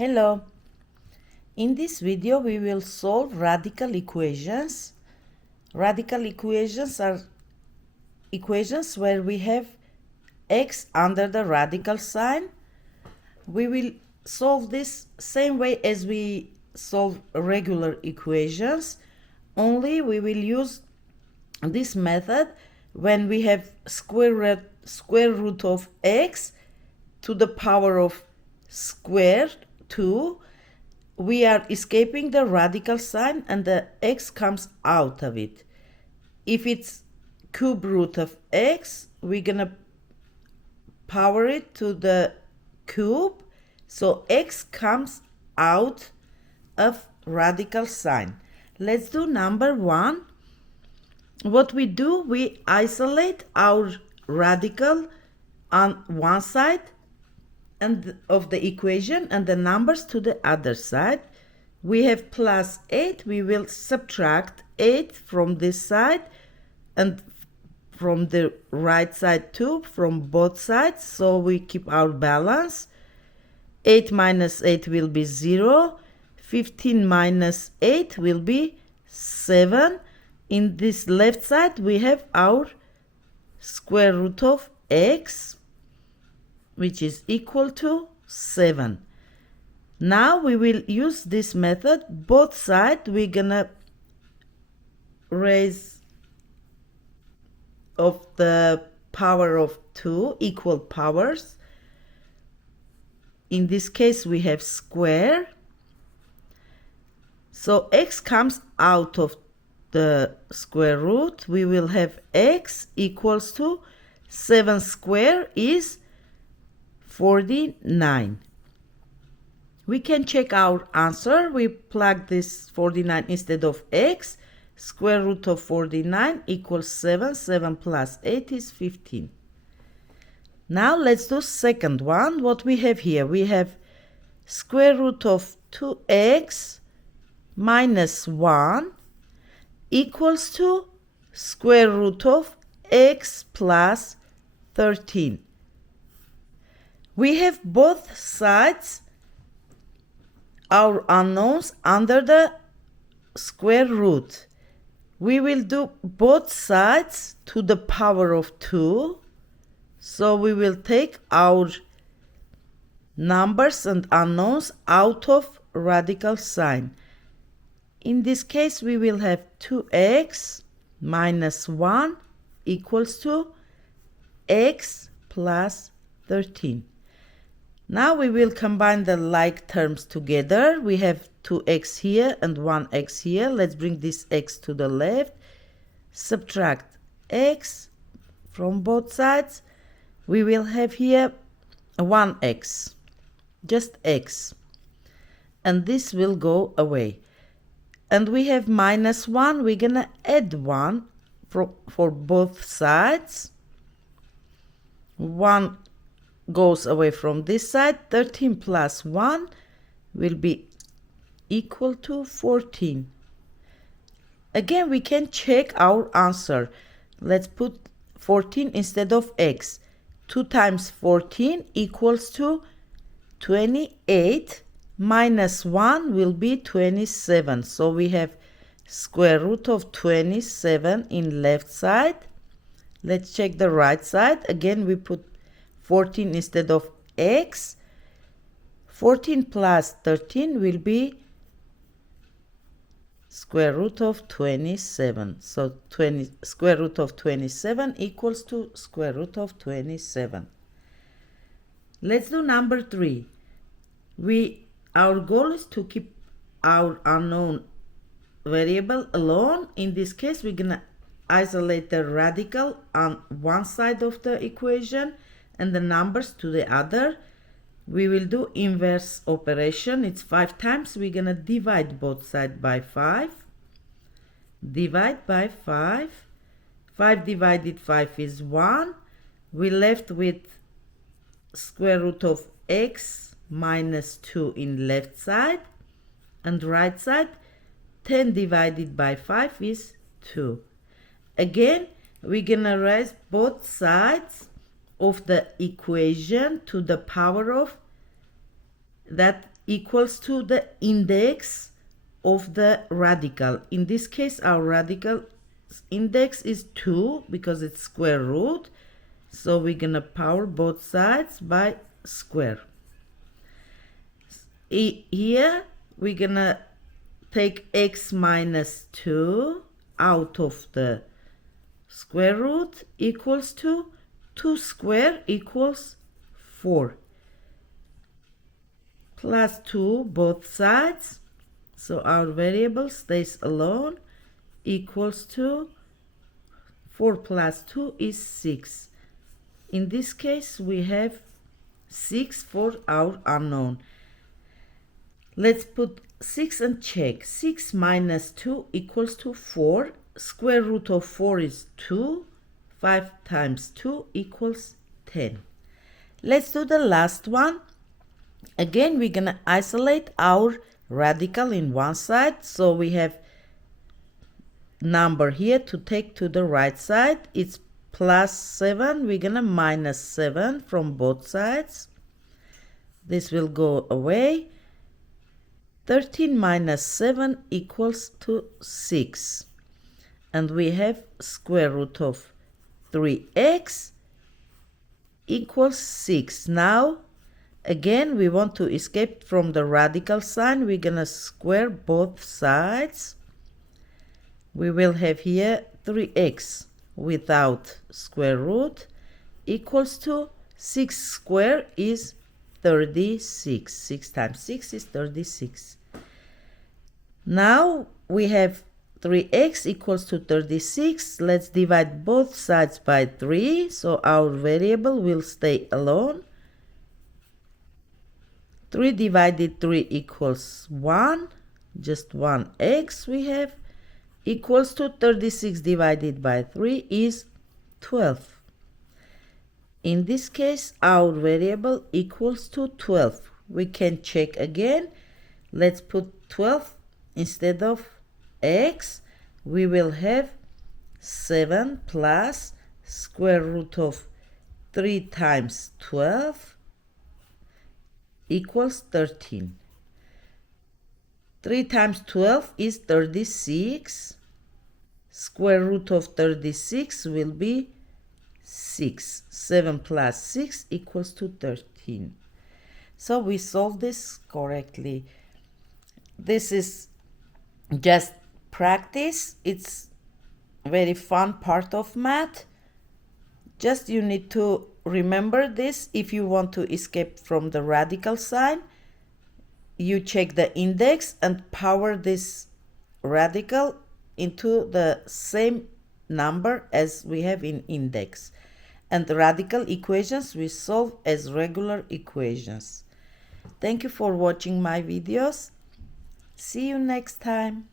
Hello. In this video we will solve radical equations. Radical equations are equations where we have x under the radical sign. We will solve this same way as we solve regular equations, only we will use this method when we have square root of x to the power of square 2. We are escaping the radical sign and the x comes out of it. If it's cube root of x, we're gonna power it to the cube, so x comes out of radical sign. Let's do number 1. What we do, we isolate our radical on one side and of the equation and the numbers to the other side. We have plus 8. We will subtract 8 from this side and from the right side too, from both sides, so we keep our balance. 8 minus 8 will be 0. 15 minus 8 will be 7. In this left side we have our square root of x, which is equal to 7. Now we will use this method. Both sides we're gonna raise of the power of 2, equal powers. In this case we have square, so x comes out of the square root. We will have x equals to 7 square is 49. We can check our answer. We plug this 49 instead of x. Square root of 49 equals 7. 7 plus 8 is 15. Now let's do second one. What we have here? We have square root of 2x minus 1 equals to square root of x plus 13. We have both sides, our unknowns, under the square root. We will do both sides to the power of 2. So we will take our numbers and unknowns out of radical sign. In this case we will have 2x minus 1 equals to x plus 13. Now we will combine the like terms together. We have 2x here and 1x here. Let's bring this x to the left. Subtract x from both sides. We will have here 1x, just x. And this will go away. And we have minus 1. We're going to add 1 for both sides. 1 goes away from this side. 13 plus 1 will be equal to 14. Again, we can check our answer. Let's put 14 instead of x. 2 times 14 equals to 28. Minus 1 will be 27. So we have square root of 27 in left side. Let's check the right side. Again, we put 14 instead of x. 14 plus 13 will be square root of 27. So square root of 27 equals to square root of 27. Let's do number 3. Our goal is to keep our unknown variable alone. In this case, we're going to isolate the radical on one side of the equation and the numbers to the other. We will do inverse operation. It's 5 times. We're going to divide both sides by 5. Divide by 5. 5 divided 5 is 1. We're left with square root of x minus 2 in left side, and right side 10 divided by 5 is 2. Again, we're gonna raise both sides of the equation to the power of that equals to the index of the radical. In this case, our radical index is 2 because it's square root. So we're gonna power both sides by square. Here we're gonna take x minus 2 out of the square root equals to 2 square equals 4. Plus 2 both sides. So our variable stays alone, equals to 4 plus 2 is 6. In this case, we have 6 for our unknown. Let's put 6 and check. 6 minus 2 equals to 4. Square root of 4 is 2. 5 times 2 equals 10. Let's do the last one. Again, we're going to isolate our radical in one side. So we have number here to take to the right side. It's plus 7. We're going to minus 7 from both sides. This will go away. 13 minus 7 equals to 6. And we have square root of 3x equals 6. Now, again, we want to escape from the radical sign. We're going to square both sides. We will have here 3x without square root equals to 6 square is 36. 6 times 6 is 36. Now we have 3x equals to 36. Let's divide both sides by 3. So our variable will stay alone. 3 divided 3 equals 1. Just 1x we have. Equals to 36 divided by 3 is 12. In this case, our variable equals to 12. We can check again. Let's put 12 instead of x. We will have 7 plus square root of 3 times 12 equals 13. 3 times 12 is 36. Square root of 36 will be 6. 7 plus 6 equals to 13. So we solved this correctly. This is just practice. It's very fun part of math. Just you need to remember this. If you want to escape from the radical sign, you check the index and power this radical into the same number as we have in index. And the radical equations we solve as regular equations. Thank you for watching my videos. See you next time.